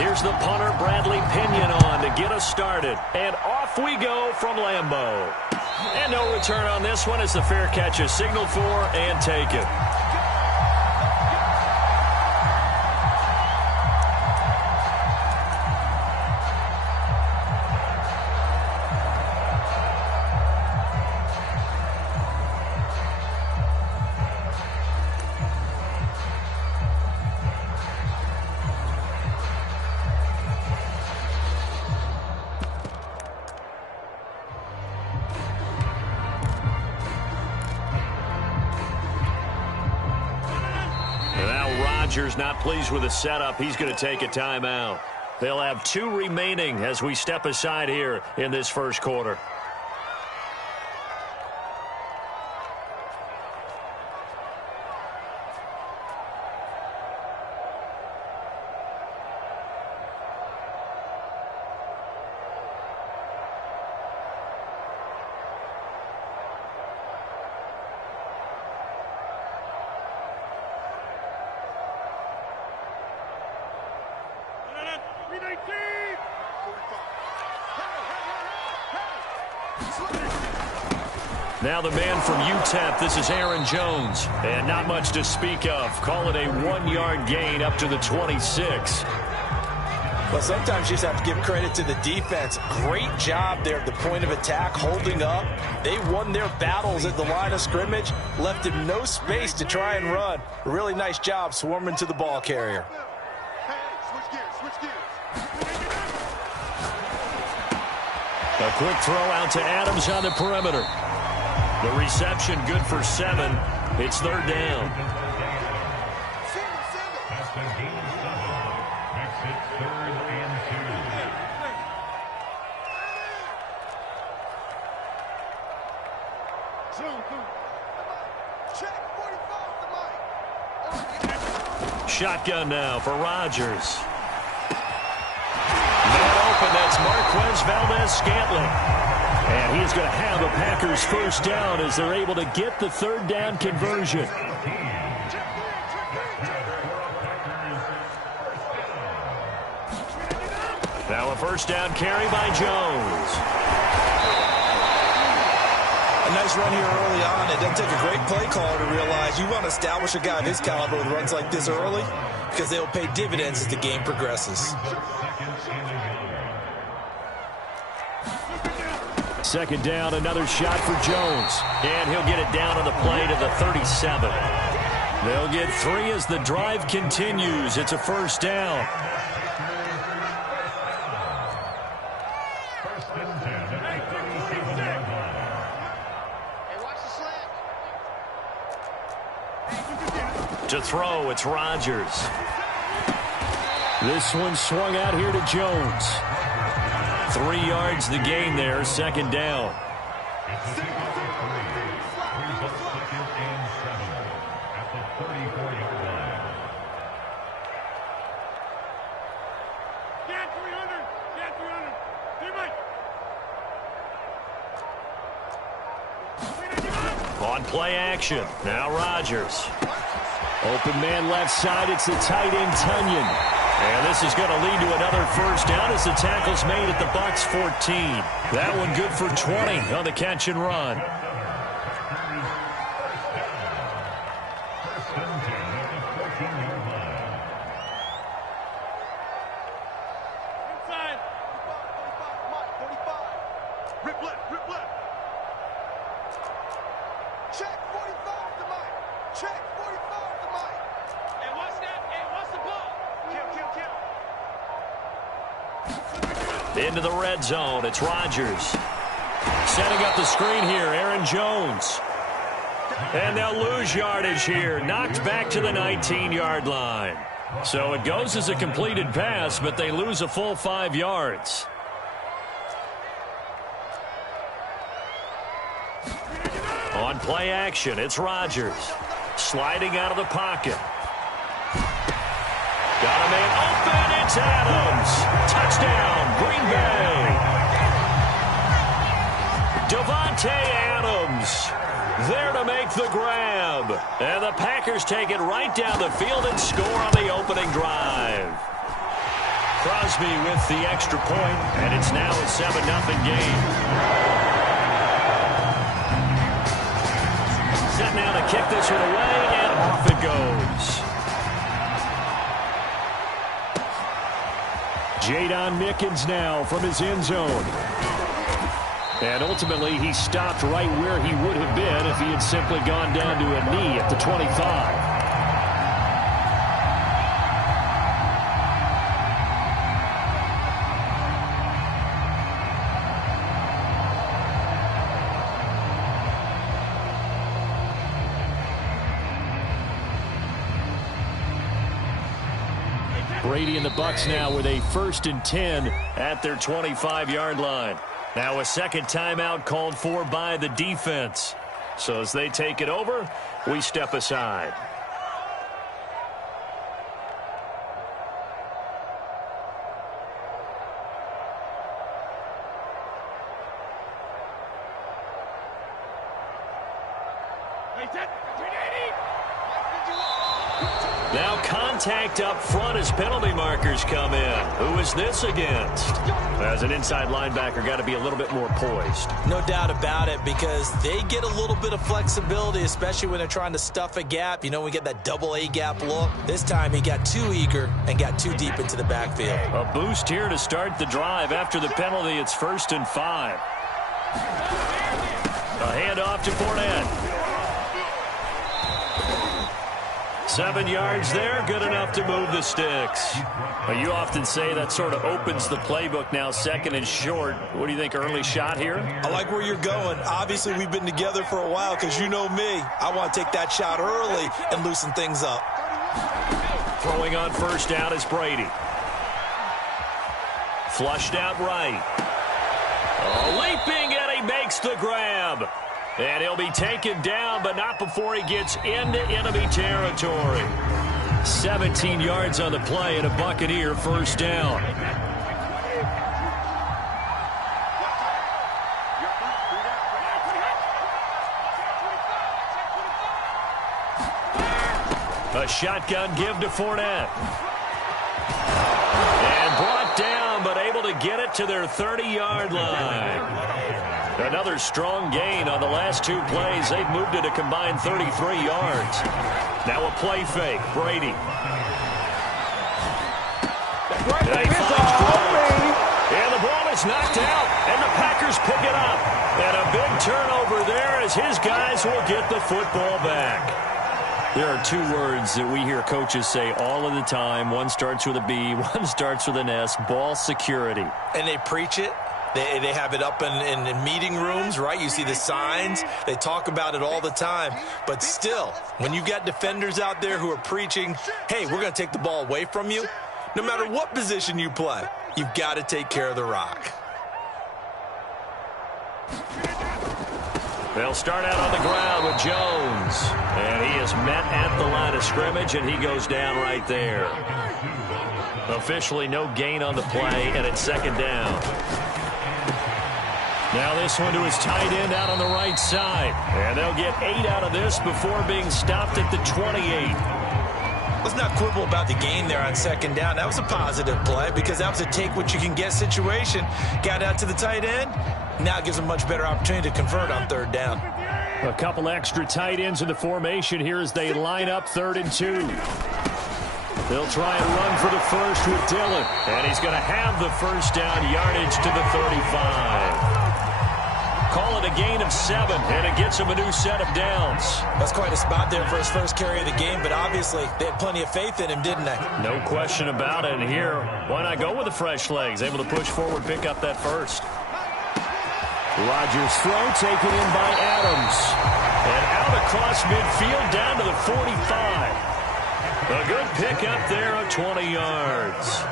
Here's the punter, Bradley Pinion, on to get us started. And off we go from Lambeau. And no return on this one as the fair catch is signaled for and taken. Rodgers not pleased with the setup. He's going to take a timeout. They'll have 2 remaining as we step aside here in this first quarter. Now the man from UTEP, this is Aaron Jones. And not much to speak of. Call it a 1-yard gain up to the 26. Well, sometimes you just have to give credit to the defense. Great job there at the point of attack, holding up. They won their battles at the line of scrimmage, left him no space to try and run. Really nice job swarming to the ball carrier. A quick throw out to Adams on the perimeter. The reception good for 7. It's 3rd down. Shotgun now for Rodgers. Man open, that's Marquez Valdez-Scantling. And he's going to have a Packers first down as they're able to get the 3rd down conversion. Now a first down carry by Jones. A nice run here early on. It doesn't take a great play caller to realize you want to establish a guy of his caliber with runs like this early because they'll pay dividends as the game progresses. 2nd down, another shot for Jones. And he'll get it down on the play to the 37. They'll get 3 as the drive continues. It's a first down. To throw, it's Rodgers. This one swung out here to Jones. 3 yards the gain there, 2nd down. On play action, now Rodgers. Open man left side, it's the tight end Tunyon. And this is going to lead to another first down as the tackle's made at the Bucs 14. That one good for 20 on the catch and run. Into the red zone, it's Rodgers. Setting up the screen here, Aaron Jones. And they'll lose yardage here, knocked back to the 19-yard line. So it goes as a completed pass, but they lose a full 5 yards. On play action, it's Rodgers. Sliding out of the pocket. Got a man open, it's Adams. Touchdown, Green Bay. Davante Adams there to make the grab. And the Packers take it right down the field and score on the opening drive. Crosby with the extra point, and it's now a 7-0 game. Set now to kick this one away, and off it goes. Jadon Mickens now from his end zone. And ultimately, he stopped right where he would have been if he had simply gone down to a knee at the 25. Brady and the Bucs now with a 1st and 10 at their 25-yard line. Now a second timeout called for by the defense. So as they take it over, we step aside. Now contact up front as penalty markers come in. Who is this against? As an inside linebacker, got to be a little bit more poised. No doubt about it, because they get a little bit of flexibility, especially when they're trying to stuff a gap. You know, we get that double A gap look. This time he got too eager and got too deep into the backfield. A boost here to start the drive. After the penalty, it's 1st and 5. A handoff to Fournette. 7 yards there, good enough to move the sticks. Well, you often say that sort of opens the playbook now, 2nd and short. What do you think, early shot here? I like where you're going. Obviously, we've been together for a while because you know me. I want to take that shot early and loosen things up. Throwing on 1st down is Brady. Flushed out right. Oh, leaping, and he makes the grab. And he'll be taken down, but not before he gets into enemy territory. 17 yards on the play and a Buccaneer 1st down. A shotgun give to Fournette. And brought down, but able to get it to their 30-yard line. Another strong gain on the last 2 plays. They've moved it a combined 33 yards. Now a play fake. Brady. And the ball is knocked out, and the Packers pick it up. And a big turnover there as his guys will get the football back. There are 2 words that we hear coaches say all of the time. One starts with a B, one starts with an S. Ball security. And they preach it. They have it up in meeting rooms, right? You see the signs. They talk about it all the time. But still, when you got defenders out there who are preaching, hey, we're going to take the ball away from you, no matter what position you play, you've got to take care of the rock. They'll start out on the ground with Jones. And he is met at the line of scrimmage, and he goes down right there. Officially no gain on the play, and it's 2nd down. Now this one to his tight end out on the right side. And they'll get 8 out of this before being stopped at the 28. Let's not quibble about the gain there on 2nd down. That was a positive play because that was a take-what-you-can-get situation. Got out to the tight end. Now it gives them a much better opportunity to convert on 3rd down. A couple extra tight ends in the formation here as they line up 3rd and 2. They'll try and run for the first with Dillon. And he's going to have the 1st down yardage to the 35. Call it a gain of 7, and it gets him a new set of downs. That's quite a spot there for his first carry of the game, but obviously they had plenty of faith in him, didn't they? No question about it. And here, why not go with the fresh legs? Able to push forward, pick up that 1st. Rodgers' throw taken in by Adams. And out across midfield down to the 45. A good pickup there of 20 yards.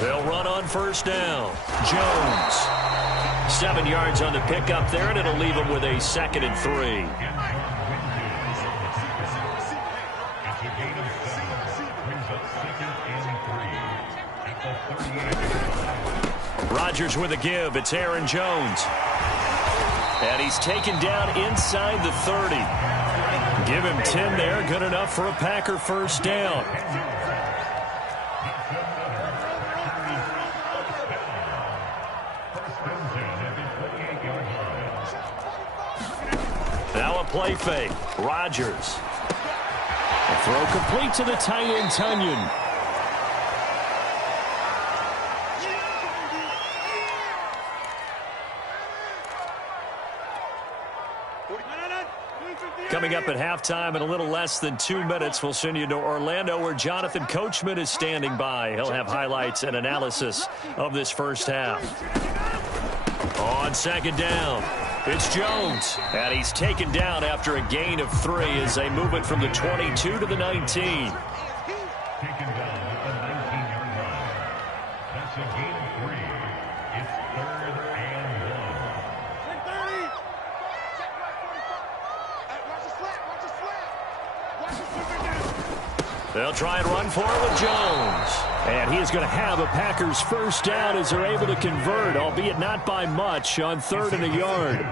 They'll run on 1st down. Jones. 7 yards on the pickup there, and it'll leave him with a 2nd and 3. Rodgers with a give. It's Aaron Jones. And he's taken down inside the 30. Give him 10 there. Good enough for a Packer first down. Now a play fake. Rodgers. A throw complete to the tight end, Tunyon. Coming up at halftime in a little less than 2 minutes, we'll send you to Orlando where Jonathan Coachman is standing by. He'll have highlights and analysis of this first half. On second down, it's Jones. And he's taken down after a gain of 3 as they move it from the 22 to the 19. Taken down at the 19-yard line. That's a gain of 3. It's 3rd and 1. They'll try and run for it with Jones. And he is going to have a Packers first down as they're able to convert, albeit not by much, on 3rd and a yard.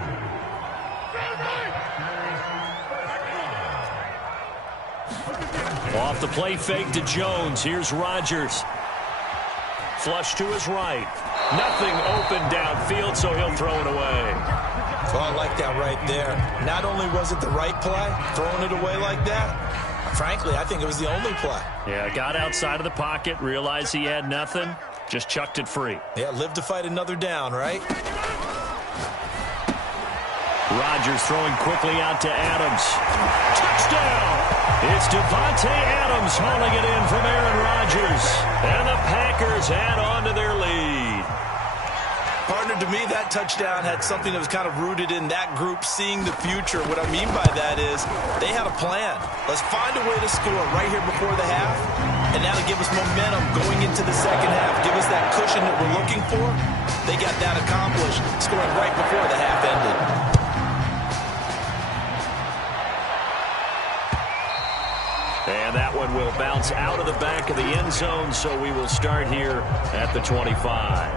Off the play fake to Jones. Here's Rodgers. Flush to his right. Nothing open downfield, so he'll throw it away. Well, I like that right there. Not only was it the right play, throwing it away like that, frankly, I think it was the only play. Yeah, got outside of the pocket, realized he had nothing, just chucked it free. Yeah, live to fight another down, right? Rodgers throwing quickly out to Adams. Touchdown! It's Devontae Adams hauling it in from Aaron Rodgers. And the Packers add on to their lead. Partner, to me, that touchdown had something that was kind of rooted in that group seeing the future. What I mean by that is they had a plan. Let's find a way to score right here before the half, and that'll give us momentum going into the second half. Give us that cushion that we're looking for. They got that accomplished, scoring right before the half ended. And that one will bounce out of the back of the end zone, so we will start here at the 25.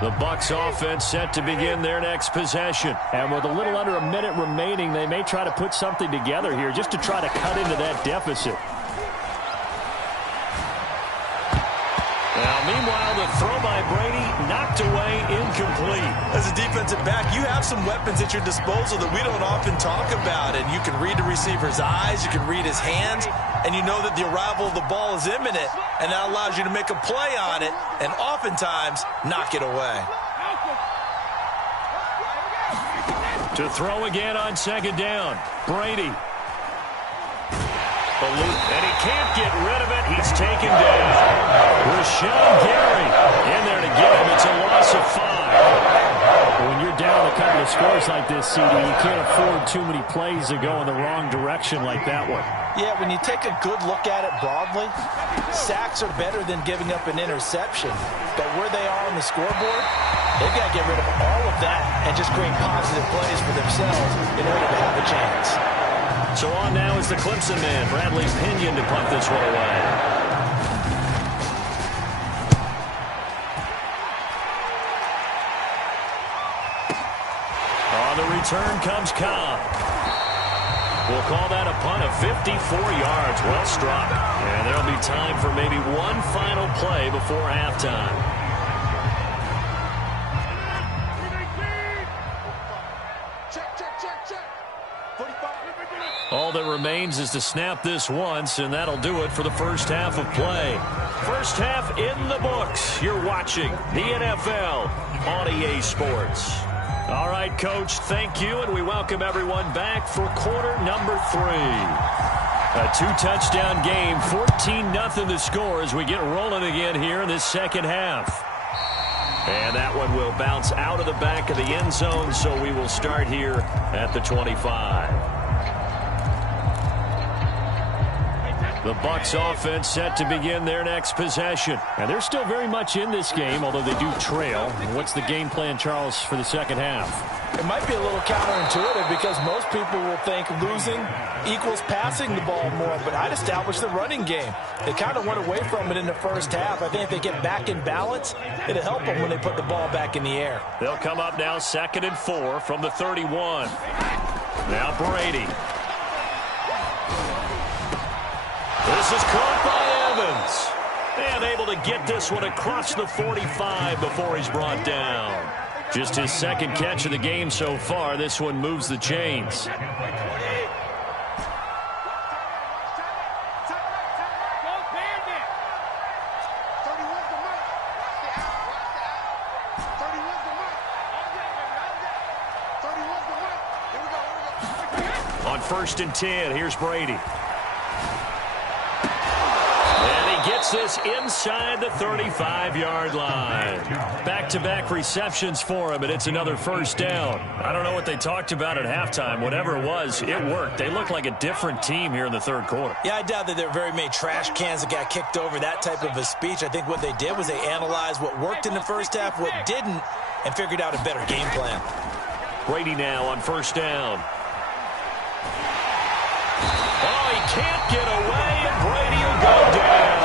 The Bucs offense set to begin their next possession. And with a little under a minute remaining, they may try to put something together here just to try to cut into that deficit. Now, meanwhile, the throw by Brady knocked away, incomplete. As a defensive back, you have some weapons at your disposal that we don't often talk about. And you can read the receiver's eyes, you can read his hands, and you know that the arrival of the ball is imminent, and that allows you to make a play on it and oftentimes knock it away. To throw again on second down, Brady. And he can't get rid of it. He's taken down. Rashawn Gary in there to get him. It's a loss of 5. When you're down a couple of scores like this, CD, you can't afford too many plays to go in the wrong direction like that one. Yeah, when you take a good look at it broadly, sacks are better than giving up an interception. But where they are on the scoreboard, they've got to get rid of all of that and just create positive plays for themselves in order to have a chance. So on now is the Clemson man, Bradley Pinion, to punt this one away. On the return comes Cobb. We'll call that a punt of 54 yards. Well struck. And there'll be time for maybe one final play before halftime. All that remains is to snap this once, and that'll do it for the first half of play. First half in the books. You're watching the NFL on EA Sports. All right, Coach, thank you, and we welcome everyone back for quarter number 3. A 2-touchdown game, 14-0 the score as we get rolling again here in this second half. And that one will bounce out of the back of the end zone, so we will start here at the 25. The Bucs offense set to begin their next possession. And they're still very much in this game, although they do trail. What's the game plan, Charles, for the second half? It might be a little counterintuitive because most people will think losing equals passing the ball more, but I'd establish the running game. They kind of went away from it in the first half. I think if they get back in balance, it'll help them when they put the ball back in the air. They'll come up now 2nd and 4 from the 31. Now Brady. This is caught by Evans. And able to get this one across the 45 before he's brought down. Just his second catch of the game so far. This one moves the chains. On 1st and 10, here's Brady. And he gets this inside the 35-yard line. Back-to-back receptions for him, and it's another first down. I don't know what they talked about at halftime. Whatever it was, it worked. They look like a different team here in the third quarter. Yeah, I doubt that there were very many trash cans that got kicked over, that type of a speech. I think what they did was they analyzed what worked in the first half, what didn't, and figured out a better game plan. Brady now on 1st down. Oh, he can't get away, and Brady will go down.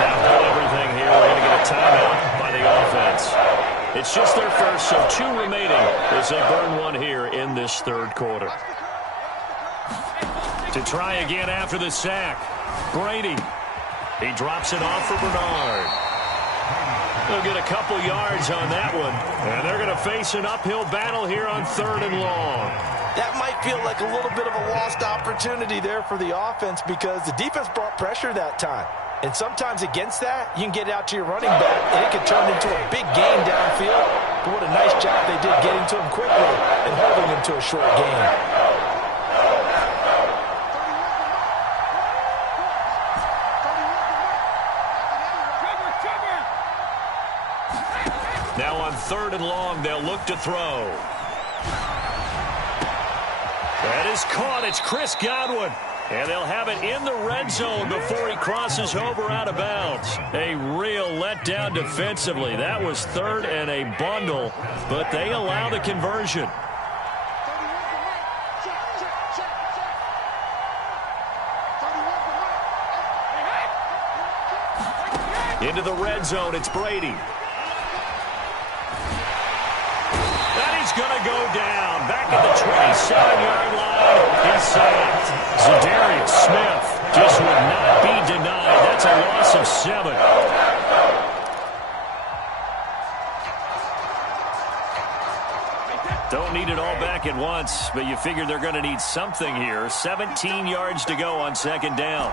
Now, hold everything here. We're going to get a timeout by the offense. It's just their first, so 2 remaining as they burn one here in this third quarter. To try again after the sack, Brady. He drops it off for Bernard. They'll get a couple yards on that one, and they're going to face an uphill battle here on 3rd and long. That might feel like a little bit of a lost opportunity there for the offense because the defense brought pressure that time. And sometimes against that, you can get out to your running back, and it can turn into a big gain downfield. But what a nice job they did getting to him quickly and holding him to a short gain. Now on 3rd and long, they'll look to throw. That is caught. It's Chris Godwin. And they'll have it in the red zone before he crosses over out of bounds. A real letdown defensively. That was 3rd and a bundle, but they allow the conversion. Into the red zone, it's Brady. Going to go down back at the 27-yard line. He's sacked. Zadarius Smith just would not be denied. That's a loss of 7. Don't need it all back at once, but you figure they're going to need something here. 17 yards to go on 2nd down.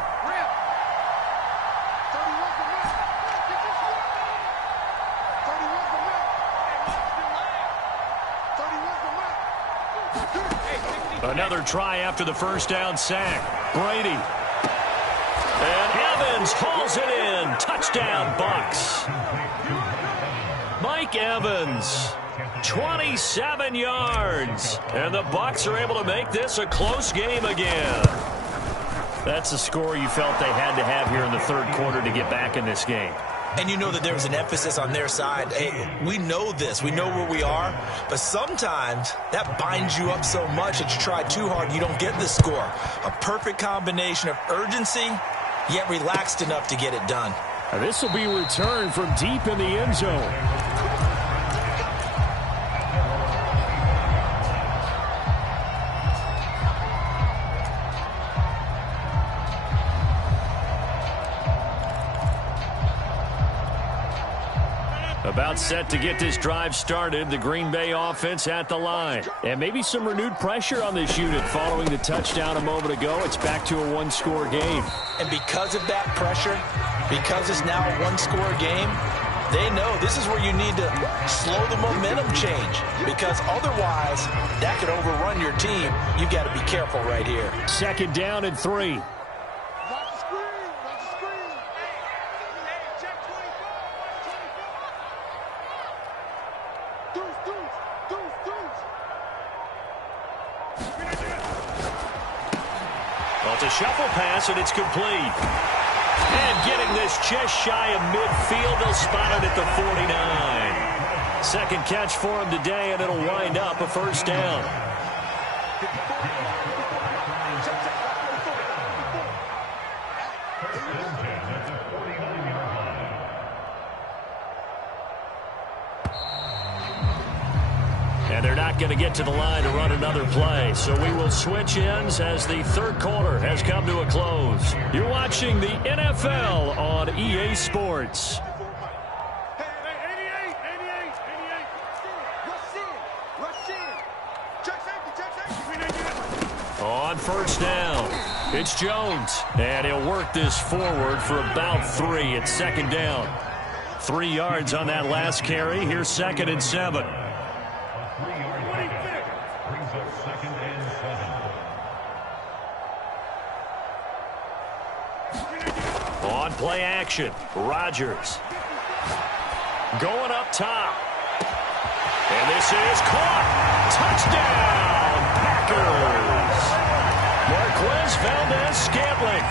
Another try after the first down sack. Brady. And Evans hauls it in. Touchdown, Bucs. Mike Evans, 27 yards. And the Bucs are able to make this a close game again. That's a score you felt they had to have here in the third quarter to get back in this game. And you know that there was an emphasis on their side. Hey, we know this. We know where we are. But sometimes that binds you up so much that you try too hard and you don't get the score. A perfect combination of urgency, yet relaxed enough to get it done. This will be returned from deep in the end zone. About set to get this drive started. The Green Bay offense at the line. And maybe some renewed pressure on this unit following the touchdown a moment ago. It's back to a 1-score game. And because of that pressure, because it's now a 1-score game, they know this is where you need to slow the momentum change. Because otherwise, that could overrun your team. You've got to be careful right here. 2nd down and 3. Well, it's a shuffle pass, and it's complete. And getting this just shy of midfield, they'll spot it at the 49. Second catch for him today, and it'll wind up a first down. And they're not going going to get to the line to run another play. So we will switch ends as the third quarter has come to a close. You're watching the NFL on EA Sports. On first down, it's Jones. And he'll work this forward for about 3 at second down. 3 yards on that last carry. Here's 2nd and 7. A 3-yard pickup brings up 2nd and 7. On play action, Rodgers. Going up top. And this is caught. Touchdown, Packers. Marquez Valdez-Scantling,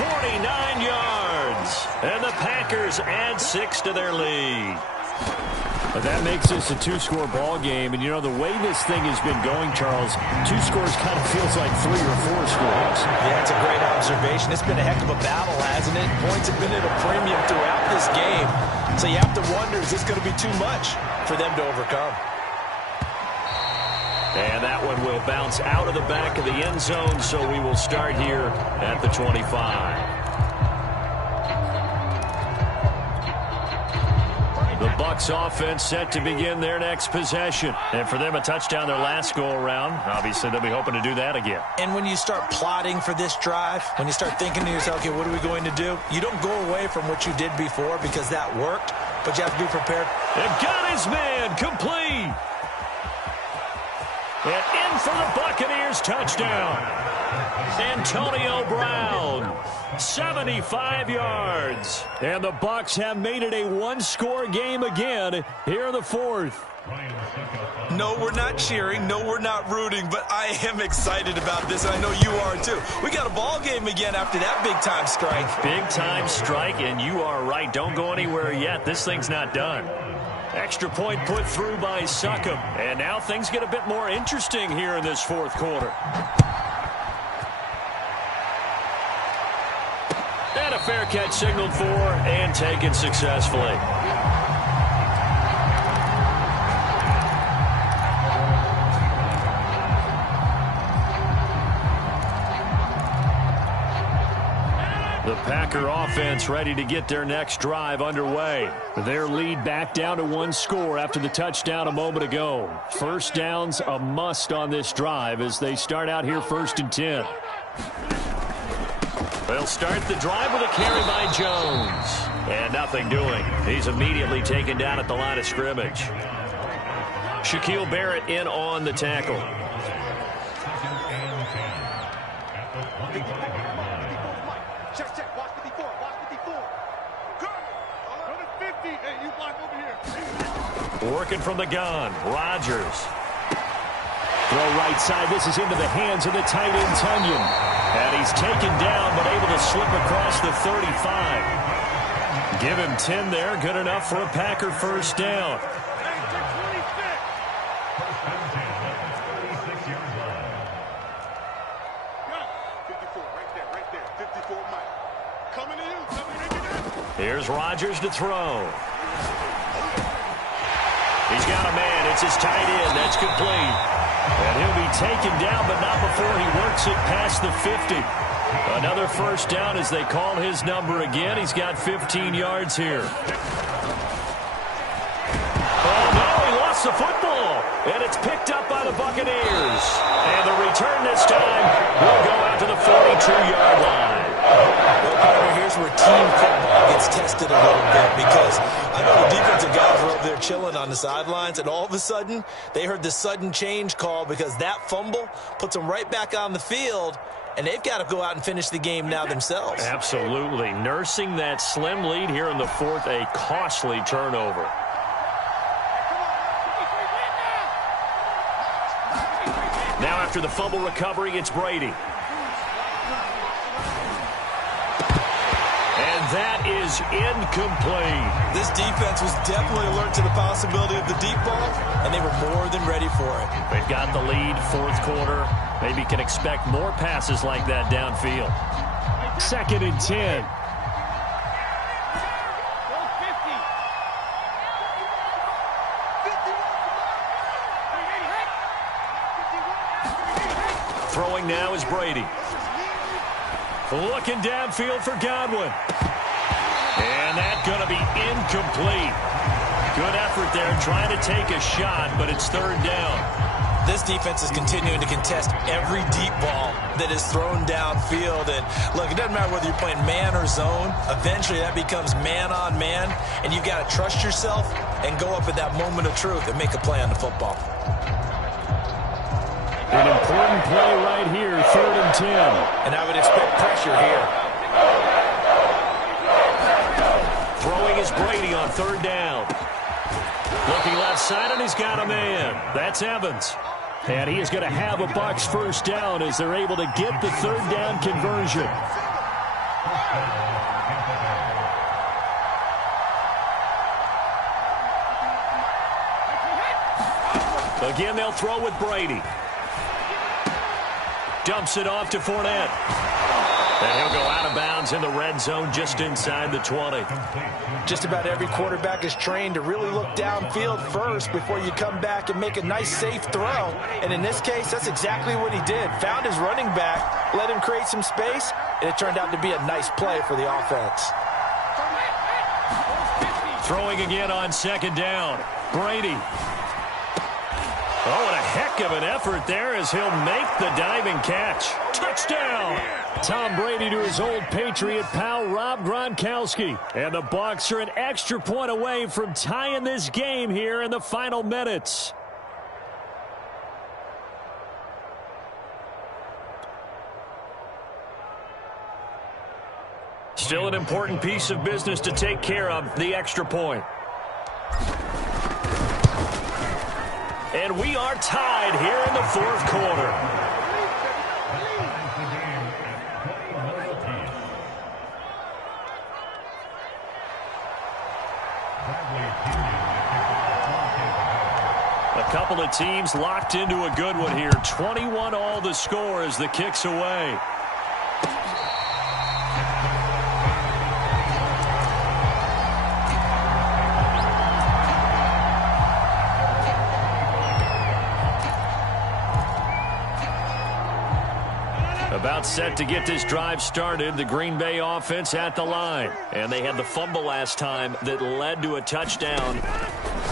49 yards. And the Packers add 6 to their lead. But that makes this a 2-score ball game. And, you know, the way this thing has been going, Charles, 2 scores kind of feels like 3 or 4 scores. Yeah, it's a great observation. It's been a heck of a battle, hasn't it? Points have been at a premium throughout this game. So you have to wonder, is this going to be too much for them to overcome? And that one will bounce out of the back of the end zone, so we will start here at the 25. The Bucs offense set to begin their next possession. And for them, a touchdown their last go-around. Obviously, they'll be hoping to do that again. And when you start plotting for this drive, when you start thinking to yourself, okay, what are we going to do? You don't go away from what you did before because that worked, but you have to be prepared. And got his man complete. And in for the Buccaneers touchdown. Antonio Brown, 75 yards. And the Bucs have made it a 1-score game again here in the 4th. No, we're not cheering. No, we're not rooting, but I am excited about this, and I know you are too. We got a ball game again after that big-time strike. Big-time strike, and you are right. Don't go anywhere yet. This thing's not done. Extra point put through by Succop. And now things get a bit more interesting here in this 4th quarter. And a fair catch signaled for and taken successfully. The Packer offense ready to get their next drive underway. Their lead back down to 1 score after the touchdown a moment ago. First down's a must on this drive as they start out here 1st and 10. They'll start the drive with a carry by Jones. And nothing doing. He's immediately taken down at the line of scrimmage. Shaquille Barrett in on the tackle. Working from the gun, Rodgers. Throw right side. This is into the hands of the tight end, Tunyon. And he's taken down, but able to slip across the 35. Give him 10 there. Good enough for a Packer first down. Here's Rodgers to throw. He's got a man. It's his tight end. That's complete. And he'll be taken down, but not before he works it past the 50. Another first down as they call his number again. He's got 15 yards here. Oh, no, he lost the football. And it's picked up by the Buccaneers. And the return this time will go out to the 42-yard line. Well, partner, here's where team football gets tested a little bit because I know the defensive guys were up there chilling on the sidelines, and all of a sudden they heard the sudden change call because that fumble puts them right back on the field, and they've got to go out and finish the game now themselves. Absolutely. Nursing that slim lead here in the 4th, a costly turnover. Now after the fumble recovery, it's Brady. That is incomplete. This defense was definitely alert to the possibility of the deep ball, and they were more than ready for it. They've got the lead, 4th quarter. Maybe can expect more passes like that downfield. 2nd and 10. throwing now is Brady. Looking downfield for Godwin. And that's going to be incomplete. Good effort there trying to take a shot, but it's third down. This defense is continuing to contest every deep ball that is thrown downfield. And look, it doesn't matter whether you're playing man or zone. Eventually that becomes man on man, and you've got to trust yourself and go up at that moment of truth and make a play on the football. An important play right here, 3rd and 10. And I would expect pressure here. Throwing is Brady on 3rd down. Looking left side, and he's got a man. That's Evans. And he is going to have a Bucs first down as they're able to get the 3rd down conversion. Again, they'll throw with Brady. Dumps it off to Fournette. And he'll go out of bounds in the red zone just inside the 20. Just about every quarterback is trained to really look downfield first before you come back and make a nice, safe throw. And in this case, that's exactly what he did. Found his running back, let him create some space, and it turned out to be a nice play for the offense. Throwing again on 2nd down. Brady. Oh, what a heck of an effort there as he'll make the diving catch. Touchdown! Tom Brady to his old Patriot pal, Rob Gronkowski. And the Bucs are an extra point away from tying this game here in the final minutes. Still an important piece of business to take care of, the extra point. And we are tied here in the 4th quarter. A couple of teams locked into a good one here. 21 all the score as the kick's away. About set to get this drive started. The Green Bay offense at the line. And they had the fumble last time that led to a touchdown.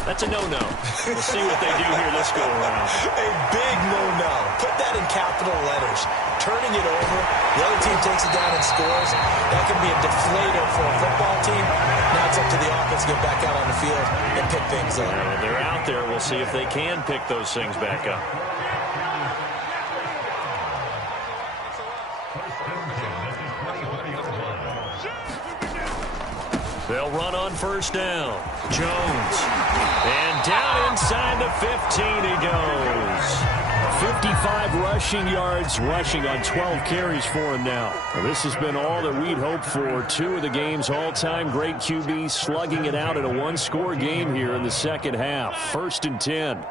That's a no-no. We'll see what they do here this go-around. A big no-no. Put that in capital letters. Turning it over, the other team takes it down and scores. That can be a deflator for a football team. Now it's up to the offense to get back out on the field and pick things up. They're out there. We'll see if they can pick those things back up. They'll run on 1st down. Jones. And down inside the 15 he goes. 55 rushing yards, rushing on 12 carries for him now. Well, this has been all that we'd hoped for. 2 of the game's all-time great QBs slugging it out in a one-score game here in the second half. 1st and 10.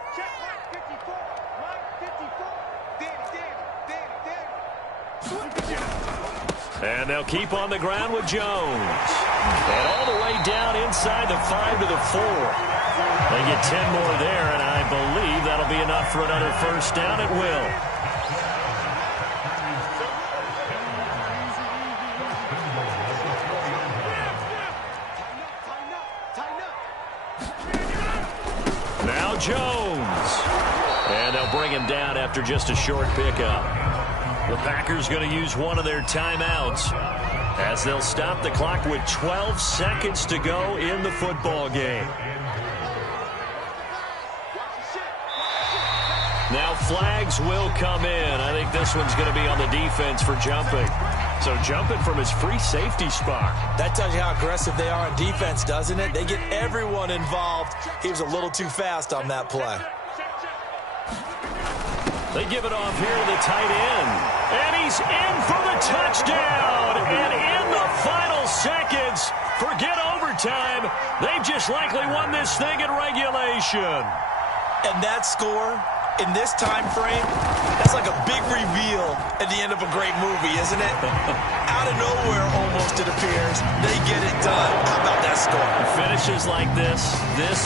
And they'll keep on the ground with Jones. And all the way down inside the 5 to the 4. They get 10 more there, and I believe that'll be enough for another first down. It will. Now Jones. And they'll bring him down after just a short pickup. The Packers going to use one of their timeouts as they'll stop the clock with 12 seconds to go in the football game. Now flags will come in. I think this one's going to be on the defense for jumping. So jumping from his free safety spot. That tells you how aggressive they are on defense, doesn't it? They get everyone involved. He was a little too fast on that play. They give it off here to the tight end. And he's in for the touchdown. And in the final seconds, forget overtime. They've just likely won this thing in regulation. And that score in this time frame, that's like a big reveal at the end of a great movie, isn't it? Out of nowhere, almost, it appears. They get it done. How about that score? Finishes like this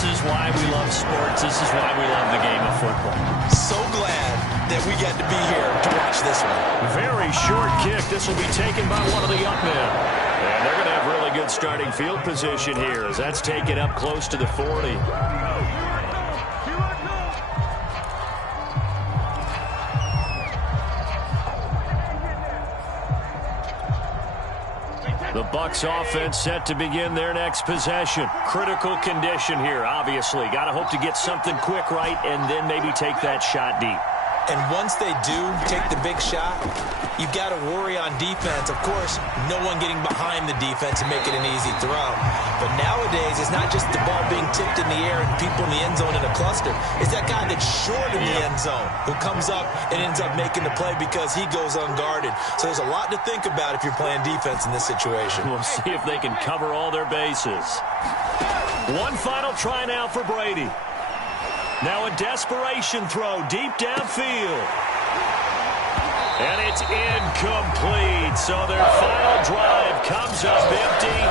is why we love sports. This is why we love the game of football. So glad that we got to be here to watch this one. Very short kick. This will be taken by one of the young men. And they're going to have really good starting field position here as that's taken up close to the 40. The Bucs offense set to begin their next possession. Critical condition here, obviously. Got to hope to get something quick right and then maybe take that shot deep. And once they do take the big shot, you've got to worry on defense. Of course, no one getting behind the defense and making an easy throw. But nowadays, it's not just the ball being tipped in the air and people in the end zone in a cluster. It's that guy that's short in the end zone who comes up and ends up making the play because he goes unguarded. So there's a lot to think about if you're playing defense in this situation. We'll see if they can cover all their bases. One final try now for Brady. Now a desperation throw deep downfield. And it's incomplete. So their final drive comes up empty.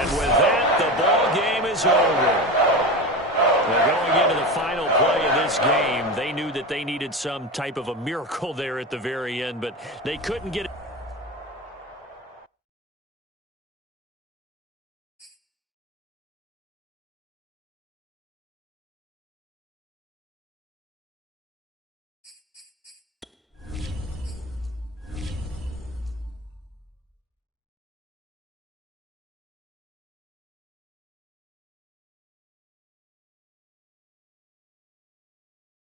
And with that, the ball game is over. Well, going into the final play of this game, they knew that they needed some type of a miracle there at the very end, but they couldn't get it.